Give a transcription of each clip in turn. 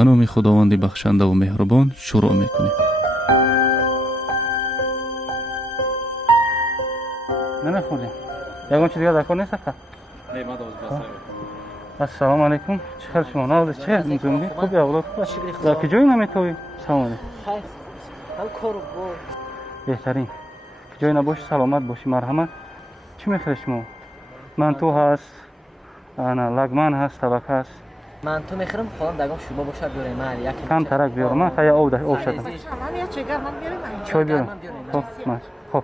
به نام خداوند بخشنده و مهربان شروع میکنیم. نمیخوریم. یکون چی دیگه دکار نیست که؟ نه ما دوست بسه. السلام علیکم. چیکار شما؟ نوز چه؟ می‌دونی؟ خوبی اولاد خوب. در کجایی نمیتوی؟ سلام علیکم. خیر. هم کارو با. بهترین. کجایی نباشی سلامت باشی مرحمت. چی میخوای شما؟ منتو هست. انا لگمن هست، طبق هست. من تو میخرم خودم دگم شوبا باشه بیارم من یک کم ترک بیارم. من خیلی آب شدم. من یه چیگر من بیارم. چای بیارم. خب من. خب.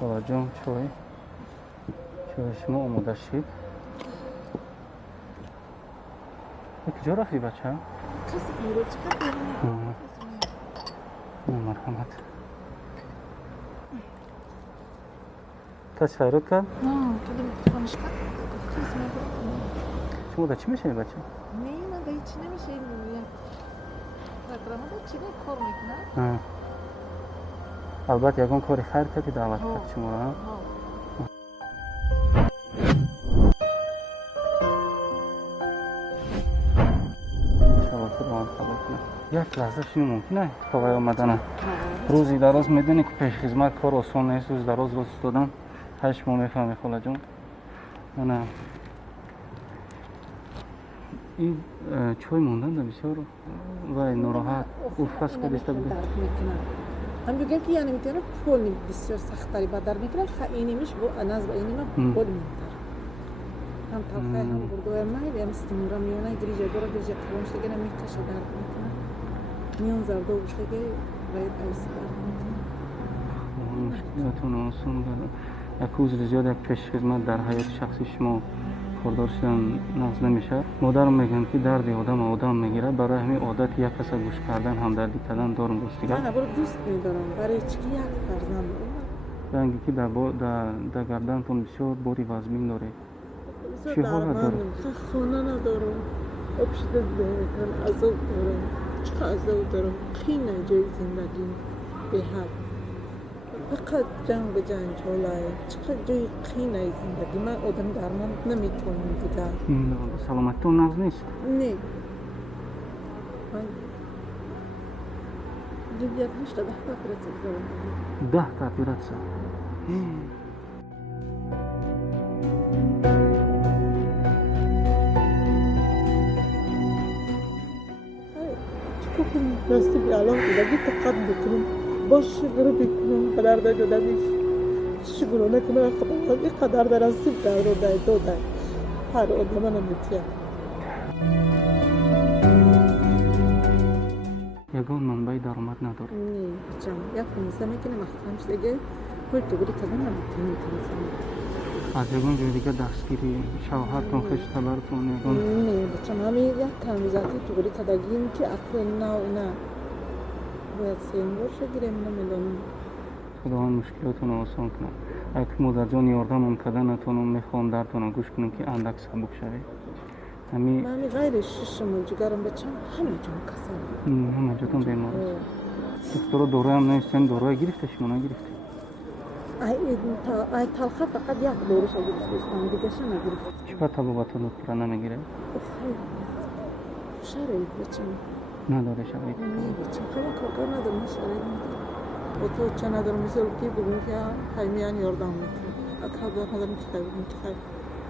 خدا جان چای. چای شما آماده شد. کجا رفتی بچه؟ کسی بیرون چیکار بیارم؟ مرحمت. کسی خیرات کرد؟ نه تو دم دانشگاه چیز میگه. شما در چی میشنی بچه؟ نه من در هیچ نمیشه میگم. فکرم در چی کار میکنه؟ البته یکون کاری خیر کردی دعوت کرد شما را. یک لحظه شما ممکنه تا آمدن روزی دراز میدونی که پیش خدمت کار آسان نیست. روز دراز روز دادن هشت ماه میفهمی خاله جان. نه این چای موندن ده بسیار و ناراحت افس که دیسته بده هم بگم که یعنی میتونه پول بسیار سختری بدر میکنه خیلی میش با ناز با اینی ما پول میتر هم تلخه هم بردوه ما هم استمرار میونه گریجه برا گریجه کلونش دیگه نمیکشه درد میکنه میون زرده و بشه که باید ایسی درد میکنه مشکلاتون آسان داره. یک روز زیاد یک پیش خدمت در حیات شخصی شما خوردار شدن نقض نمیشه. مادرم میگن که درد آدم میگیره. برای همین عادت یک کس گوش کردن همدردی کردن دارم دوست دیگه. من برای دوست میدارم برای چی یک فرزند دارم. رنگی که در گردنتون بسیار باری وزمین داره. چی حالت داره؟ خانه ندارم. ابشده میکنم عذاب دارم. چقدر عذاب دارم. خیلی جای زندگی به حد. فقط جنگ به جنگ چولای. چقدر جای خیلی زندگی. من آدم درمان نمیتونم دیگر. سلامتتون نقض نیست؟ نه. من جدیت نشته 10 تا اپراسیون دارم. 10 تا اپراسیون. چطور نصیب الان دیگه فقط بکنم. باش گرو بکنم قدر داده دیش. شکر نکنم خدا این قدر در نصیب کرده داده. هر آدم نمیتونه. یگان منبع درآمد نداره. نه جان یک کنیسه میکنه مخصوص دیگه پول تو بری کدوم نمیتونی از یگان جای دیگه دستگیری شوهرتون خشتبرتون یگان نه بچم همین یک کمیزاتی تو بری کدگیم که اصلا نه نه باید سینگور شگیرم نمیدونم. خداوند مشکلاتون آسان کنه. اگه مادر جان یاردم کردنتون میخوام درتون گوش کنم که اندک سبک شوی. من غیر ششم جگرم بچم همه جون کسان. همه جاتون بیمار است. دکتر دوره هم نیستن دوره گرفته شما نگرفته. ای تلخه فقط یک دوره شو گرفتم دیگه شو نگرفتم. چقدر طبابتون دکتر نمیگیره؟ شرایط بچم نداره شرایط. نه بچم خیلی کار ندارم شرایط ندارم. و تو چه ندارم مثل که بگم که خیمیان یاردم میکنم. اکه ندارم که خیلی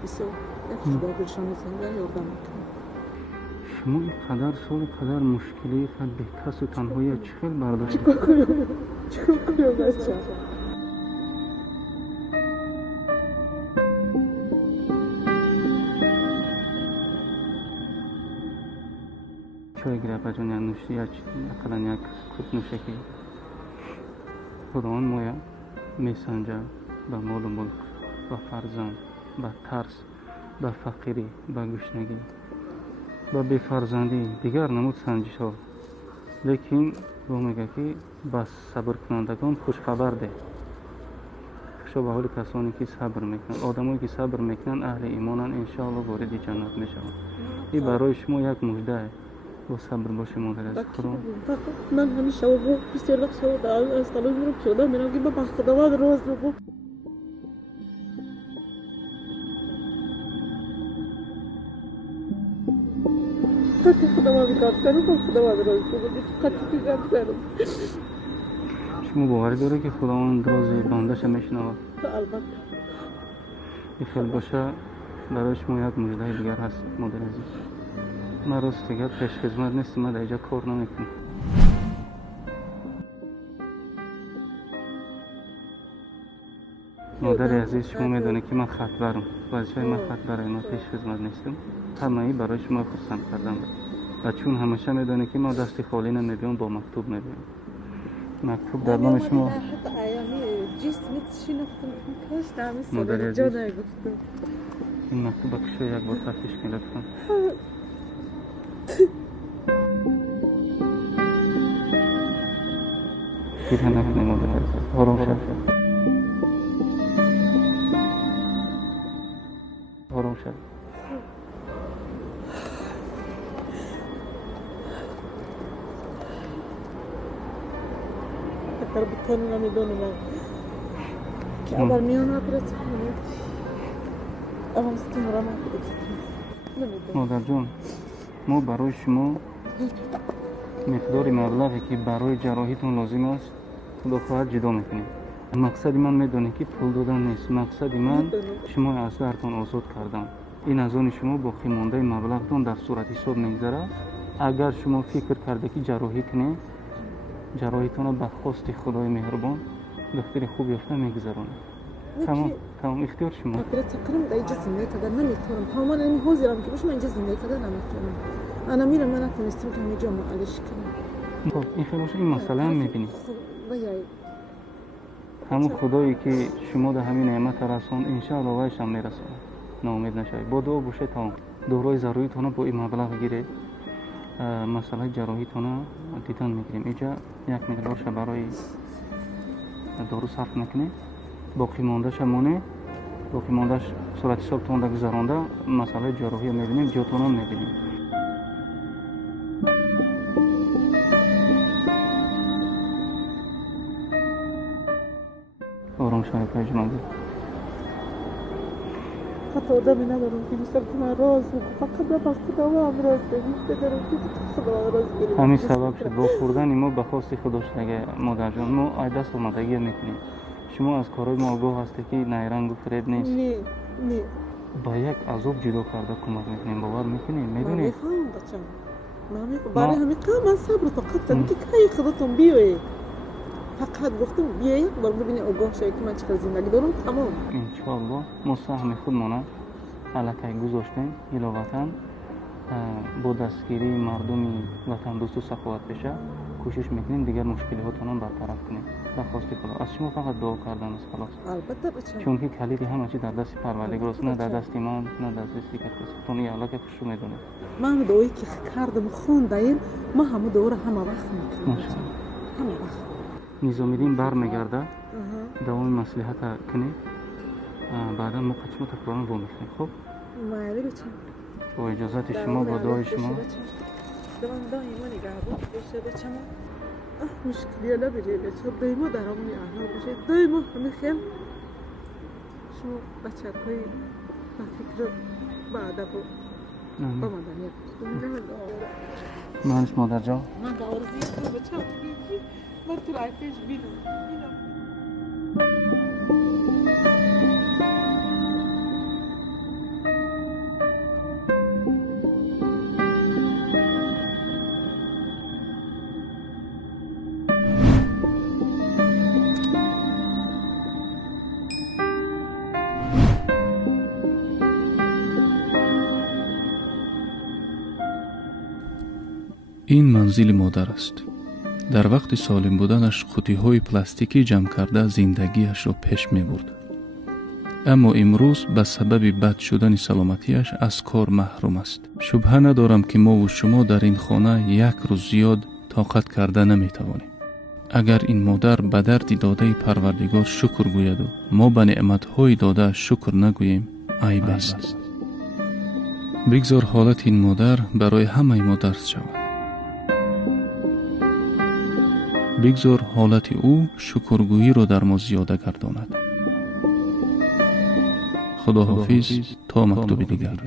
بسیار یک خدا برشان زنده یاردم میکنم. شما اینقدر سال قدر مشکلی قد بهترس و تنهایی چه خیلی برداشت؟ چیکار کنم بچه؟ چای گرفت جان یک نوشی اقلا یک کپ نوشکی خداوند مایا میسنجه به مال و ملک به فرزند به ترس به فقیری به گشنگی به بیفرزندی دیگر نمود سنجش ها. لیکن با میگه که به صبر کنندگان خوش خبر ده. خوشا به حال کسانی که صبر میکنن. آدمایی که صبر میکنن اهل ایمانن انشاءالله وارد جنت میشوند. این برای شما یک مژده است. با صبر باشه مادر از خدا. من همیشه و بسیار وقت شد از طلاق میرم پیاده میرم که به خداوند راز بگو. که خدا ما میگم سرم خدا ما راز کنه قطعی میگم سرم شما باور داره که خداوند راز بنده‌ش میشنوه؟ البته این خیلی باشه برای شما یک مژده دیگر هست مادر عزیز. من راست دیگر پیش خدمت نیستم، من در اینجا کار نمیکنم. مادر عزیز شما میدونه که من خطبرم، وظیفه من خطبره، من پیش خدمت نیستم. همه ای برای شما خرسند کردم و چون همیشه میدونه که ما دست خالی نمیبیم، با مکتوب میبیم. مکتوب در نام شما. حتی ایامی جسمت شناختم کاش دمی مادر سر عزیز. جا نگفتم این مکتوب کشو یک بار تفتیش کن لطفا. گریه نکنی مادر عزیز، آرام شو. آرام شو. اگر بکنی نمیدونم که اول میان اپرات کنم اما استمرار نمیدونم مادر جان، ما برای شما مقدار مبلغی که برای جراحیتون لازم است خدا خواهد جدا میکنیم. مقصد من میدونه که پول دادن نیست، مقصد من شما از درتون آزاد کردم. این از آن شما باقی مانده مبلغتون در صورت حساب میگذره. اگر شما فکر کرده که جراحی کنه، جراحیتون به خواست خدای مهربان دختر خوب یافته میگذرونه. تمام اختیار شما. اپرات کنم در اینجا زندگی کردن نمیتونم تماما این حوزیرم که باشم اینجا زندگی کردن نمیتونم. انا میرم من نتونستم که اینجا معالج کنم. خب این خیلی باشه، این مسئله هم میبینید. بیایی همون خدایی که شما در همین نعمت رساند انشاءالله ویش هم میرساند. ناامید نشوید. با دعا باشه تا دورای ضروریتون با این مبلغ گیرید. مسئله جراحیتون دیدن میگیریم. اینجا یک مقدارش برای دارو صرف نکنید. باقی ماندهش مونه. باقی ماندهش صورت حسابتون را گذرانده مسئله جراحی میبینیم، جاتون هم میبینیم. آرام شاید پژمانده. حتی آدمی ندارم که بیشتر که من راز فقط به خدا و هم راز بگید دارم که خدا راز بگید. همین سبب شد با خوردن ما به خواست خدا شده مادر جان. ما ای دست آمدگی میکنیم. شما از کارهای ما آگاه هستی که نیرنگ و فریب نیست. نه با یک عذاب جدا کرده کمک میکنیم. باور میکنیم من میدونید. میفهم بچم من میفهم برای همین کار من صبر و طاقت دارم که کاری خودتون بیایید. فقط گفتم بیایید یک بار ببینید آگاه شوید که من چقدر زندگی دارم. تمام انشاءالله ما سهم خودمون علاقه گذاشتیم علاوه با دستگیری مردم وطن دوست و سخاوت بشه کوشش میکنیم دیگر مشکلاتون هم برطرف کنیم. به خواست خدا از شما فقط دعا کردن است خلاص. البته بچم چون که کلید همه چی در دست پروردگار است، نه در دست من نه در دست دیگر کسی. تو این علاقه خوشو میدونه. من دعایی که کردم خوندین ما همه دوره همه وقت میکنیم. ماشاءالله. همه وقت نظامیدین برمیگرده دوام مصلحت کنید. بعدا ما قچمو تکرارا با میکنیم. خب مایلی بچم با اجازت شما با دعای شما دوام دائما نگاه بود بشه بچم مشکلی نبیره بچم دائما در همون احنا بشه دائما همه خیل شما بچه های با فکر با ادب و با مدنیت منش مادر جان من با عرضی کنم بچم من تو رای پیش بینم این منزل مادر است. در وقت سالم بودنش قوطی‌های پلاستیکی جمع کرده زندگیش را پیش می برد. اما امروز به سبب بد شدن سلامتیش از کار محروم است. شبهه ندارم که ما و شما در این خانه یک روز زیاد طاقت کرده نمی توانیم. اگر این مادر به درد داده پروردگار شکر گوید و ما به نعمت‌های داده شکر نگوییم عیب است. بگذار حالت این مادر برای همه ما درس شود. بگذار حالت او شکرگویی را در ما زیاده گرداند. خدا حافظ تا مکتوب دیگر.